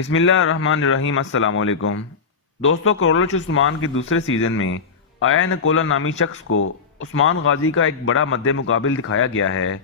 بسم اللہ الرحمن الرحیم۔ السلام علیکم دوستو، کرولوچ عثمان کے دوسرے سیزن میں آیا نکولا نامی شخص کو عثمان غازی کا ایک بڑا مد مقابل دکھایا گیا ہے۔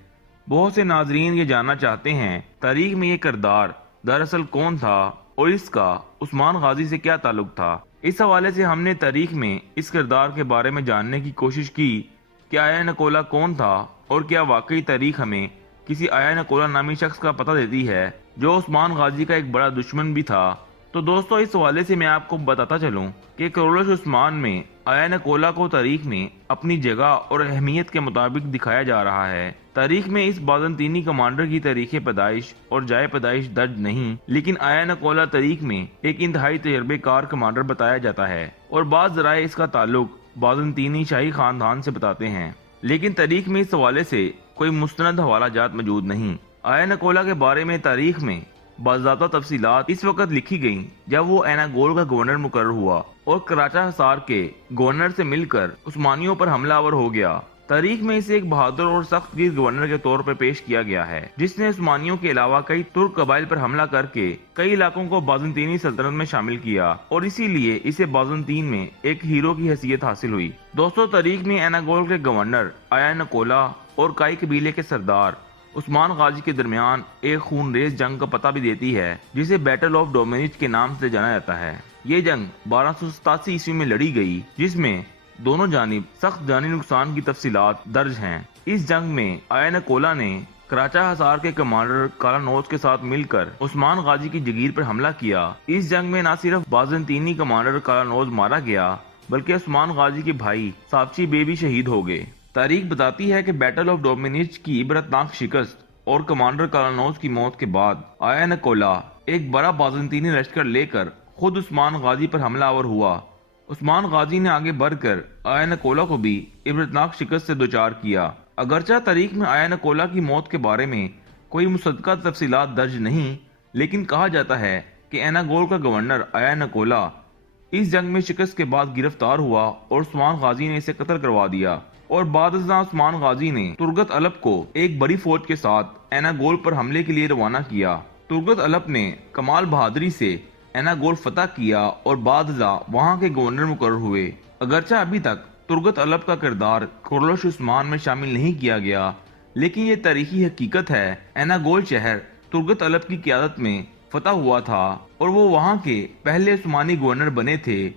بہت سے ناظرین یہ جاننا چاہتے ہیں تاریخ میں یہ کردار دراصل کون تھا اور اس کا عثمان غازی سے کیا تعلق تھا۔ اس حوالے سے ہم نے تاریخ میں اس کردار کے بارے میں جاننے کی کوشش کی کہ آیا نکولا کون تھا اور کیا واقعی تاریخ ہمیں کسی آیا نکولا نامی شخص کا پتہ دیتی ہے جو عثمان غازی کا ایک بڑا دشمن بھی تھا۔ تو دوستو، اس حوالے سے میں آپ کو بتاتا چلوں کہ کرولوچ عثمان میں آیا نکولا کو تاریخ میں اپنی جگہ اور اہمیت کے مطابق دکھایا جا رہا ہے۔ تاریخ میں اس بازنطینی کمانڈر کی تاریخ پیدائش اور جائے پیدائش درج نہیں، لیکن آیا نکولا تاریخ میں ایک انتہائی تجربے کار کمانڈر بتایا جاتا ہے اور بعض ذرائع اس کا تعلق بازنطینی شاہی خاندان سے بتاتے ہیں، لیکن تاریخ میں اس حوالے سے کوئی مستند حوالہ جات موجود نہیں۔ آیا نکولا کے بارے میں تاریخ میں باضابطہ تفصیلات اس وقت لکھی گئیں جب وہ ایناگول کا گورنر مقرر ہوا اور کراچا حصار کے گورنر سے مل کر عثمانیوں پر حملہ آور ہو گیا۔ تاریخ میں اسے ایک بہادر اور سخت گیر گورنر کے طور پر پیش کیا گیا ہے جس نے عثمانیوں کے علاوہ کئی ترک قبائل پر حملہ کر کے کئی علاقوں کو بازنطینی سلطنت میں شامل کیا اور اسی لیے اسے بازنطین میں ایک ہیرو کی حیثیت حاصل ہوئی۔ دوستو، تاریخ میں ایناگول کے گورنر آیا نکولا اور کائی قبیلے کے سردار عثمان غازی کے درمیان ایک خون ریز جنگ کا پتہ بھی دیتی ہے جسے بیٹل آف ڈومینچ کے نام سے جانا جاتا ہے۔ یہ جنگ 1287 عیسوی میں لڑی گئی جس میں دونوں جانب سخت جانی نقصان کی تفصیلات درج ہیں۔ اس جنگ میں آیا نکولا نے کراچا حصار کے کمانڈر کالانوس کے ساتھ مل کر عثمان غازی کی جگیر پر حملہ کیا۔ اس جنگ میں نہ صرف بازنطینی کمانڈر کالانوس مارا گیا بلکہ عثمان غازی کے بھائی سابچی بے بھی شہید ہو گئے۔ تاریخ بتاتی ہے کہ بیٹل آف ڈومینچ کی عبرتناک شکست اور کمانڈر کالانوس کی موت کے بعد آیا نکولا ایک بڑا بازنطینی لشکر لے کر خود عثمان غازی پر حملہ آور ہوا۔ عثمان غازی نے آگے بڑھ کر آیا نکولا کو بھی عبرتناک شکست سے دوچار کیا۔ اگرچہ تاریخ میں آیا نکولا کی موت کے بارے میں کوئی مصدقہ تفصیلات درج نہیں، لیکن کہا جاتا ہے کہ ایناگول کا گورنر آیا نکولا اس جنگ میں شکست کے بعد گرفتار ہوا اور عثمان غازی نے اسے قتل کروا دیا اور بعد ازاں عثمان غازی نے ترگت الپ کو ایک بڑی فوج کے ساتھ ایناگول پر حملے کے لیے روانہ کیا۔ ترگت الپ نے کمال بہادری سے ایناگول فتح کیا اور بعد ازاں وہاں کے گورنر مقرر ہوئے۔ اگرچہ ابھی تک ترگت الپ کا کردار کرولوچ عثمان میں شامل نہیں کیا گیا، لیکن یہ تاریخی حقیقت ہے ایناگول شہر ترگت الپ کی قیادت میں فتح ہوا تھا اور وہ وہاں کے پہلے عثمانی گورنر بنے تھے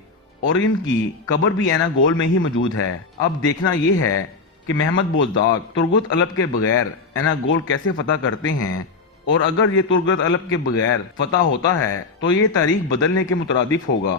اور ان کی قبر بھی ایناگول میں ہی موجود ہے۔ اب دیکھنا یہ ہے کہ محمد بوزداغ ترگت الپ کے بغیر ایناگول کیسے فتح کرتے ہیں، اور اگر یہ ترگت الپ کے بغیر فتح ہوتا ہے تو یہ تاریخ بدلنے کے مترادف ہوگا۔